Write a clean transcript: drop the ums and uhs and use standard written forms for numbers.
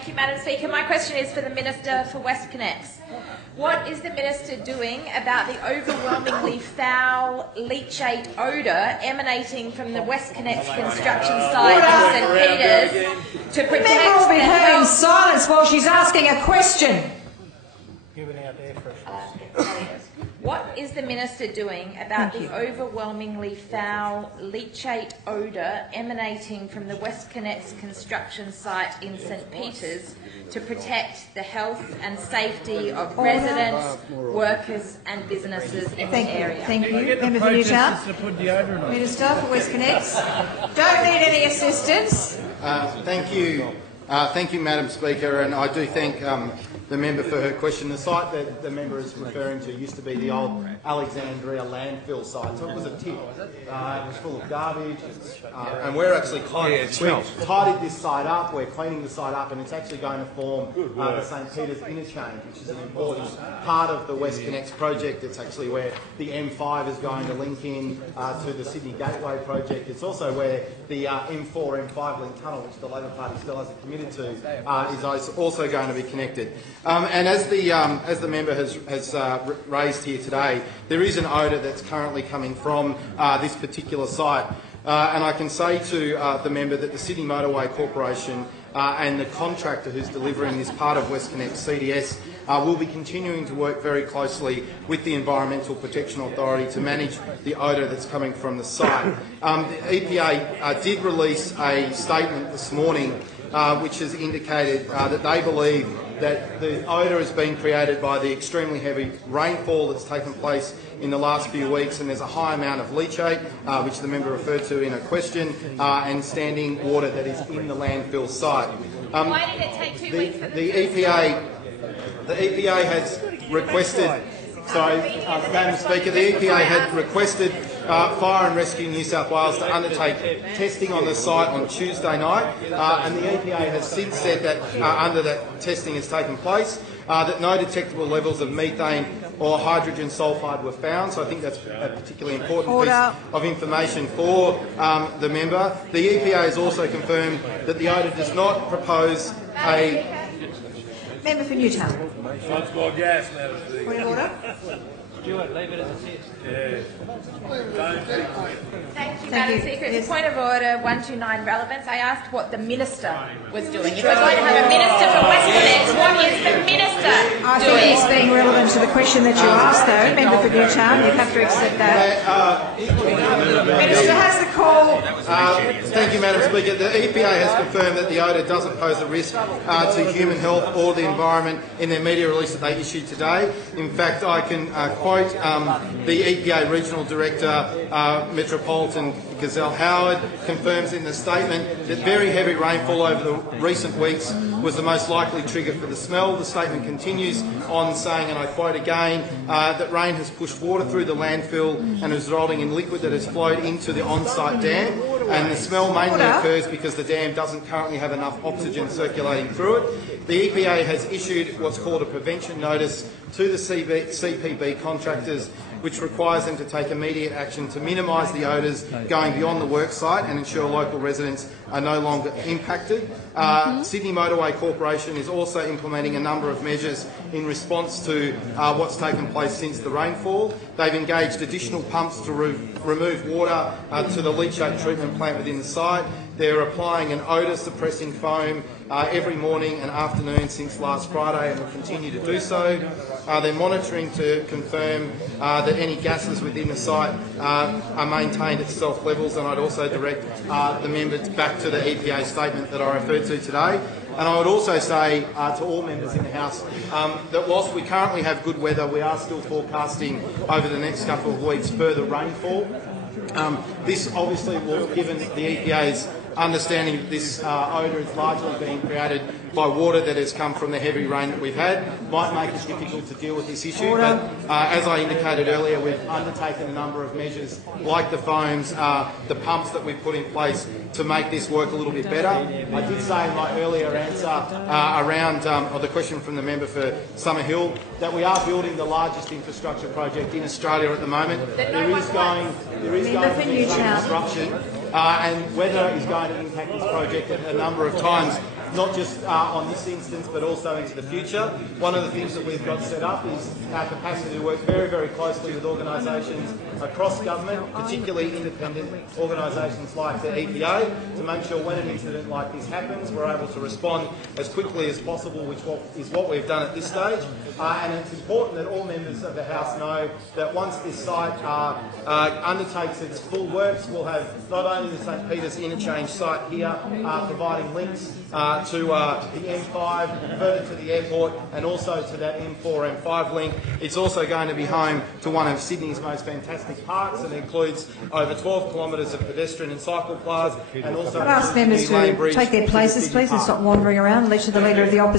Thank you, Madam Speaker. My question is for the Minister for WestConnex. What is the Minister doing about the overwhelmingly foul leachate odour emanating from the WestConnex construction site in St Peters to protect the Member will be heard in silence while she's asking a question. What is the Minister doing about the overwhelmingly foul leachate odour emanating from the WestConnex construction site in St Peters to protect the health and safety of residents, workers and businesses in the area? Thank you. Member for Newtown. Minister for WestConnex. Don't need any assistance. Thank you. Thank you, Madam Speaker, and I do thank the member for her question. The site that the member is referring to used to be the old Alexandria landfill site, so it was a tip. It was full of garbage, and we're actually we've tidied this site up, we're cleaning the site up, and it's actually going to form the St Peters interchange, which is an important part of the WestConnex project. It's actually where the M5 is going to link in to the Sydney Gateway project. It's also where the M4, M5 link tunnel, which the Labor Party still hasn't committed to, is also going to be connected. And as the member has raised here today, there is an odour that's currently coming from this particular site. And I can say to the member that the Sydney Motorway Corporation and the contractor who's delivering this part of WestConnex, CDS, will be continuing to work very closely with the Environmental Protection Authority to manage the odour that's coming from the site. The EPA did release a statement this morning which has indicated that they believe that the odour has been created by the extremely heavy rainfall that's taken place in the last few weeks, and there's a high amount of leachate, which the member referred to in a question, and standing water that is in the landfill site. Why did it take 2 weeks for the EPA has requested. Madam Speaker, the EPA had requested Fire and Rescue New South Wales to undertake testing on the site on Tuesday night, and the EPA has since said that under that testing has taken place, that no detectable levels of methane or hydrogen sulphide were found. So I think that's a particularly important piece of information for the member. The EPA has also confirmed that the odour does not propose a... Member for Newtown. Much more gas, Madam Speaker. Point of order. Stuart, leave it as it is. Thank you, Madam Speaker. It's a point of order 129 relevance. I asked what the Minister was doing. If we're going to have a Minister for WestConnex, what is the Minister doing? I think it's being relevant to the question that you asked, though. Member for Newtown, you have to accept that. Minister has the call. Thank you, Madam Speaker. The EPA has confirmed that the odour doesn't pose a risk to human health or the environment in their media release that they issued today. In fact, I can quote the EPA Regional Director, Metropolitan Gazelle Howard, confirms in the statement that very heavy rainfall over the recent weeks was the most likely trigger for the smell. The statement continues on saying, and I quote again, that rain has pushed water through the landfill and is resulting in liquid that has flowed into the on-site dam, and the smell mainly occurs because the dam doesn't currently have enough oxygen circulating through it. The EPA has issued what's called a prevention notice to the CPB contractors, which requires them to take immediate action to minimise the odours going beyond the work site and ensure local residents are no longer impacted. Sydney Motorway Corporation is also implementing a number of measures in response to what's taken place since the rainfall. They've engaged additional pumps to remove water to the leachate treatment plant within the site. They're applying an odour suppressing foam every morning and afternoon since last Friday and will continue to do so. They're monitoring to confirm that any gases within the site are maintained at stealth levels, and I'd also direct the members back to the EPA statement that I referred to today. And I would also say to all members in the House that whilst we currently have good weather, we are still forecasting over the next couple of weeks further rainfall. This obviously will, given the EPA's understanding that this odour is largely being created by water that has come from the heavy rain that we've had, might make it difficult to deal with this issue. But as I indicated earlier, we've undertaken a number of measures like the foams, the pumps that we've put in place to make this work a little bit better. I did say in my earlier answer around the question from the member for Summerhill that we are building the largest infrastructure project in Australia at the moment. There is going to be some disruption, and weather is going to impact this project a number of times not just on this instance but also into the future. One of the things that we've got set up is our capacity to work very, very closely with organisations across government, particularly independent organisations like the EPA, to make sure when an incident like this happens, we're able to respond as quickly as possible, which is what we've done at this stage. And it's important that all members of the House know that once this site undertakes its full works, we'll have not only the St Peter's interchange site here providing links to the M5, further to the airport, and also to that M4, M5 link. It's also going to be home to one of Sydney's most fantastic parks, and includes over 12 kilometres of pedestrian and cycle paths, and also I'll ask members to take their places, please, and stop wandering around. Let the Leader of the Opposition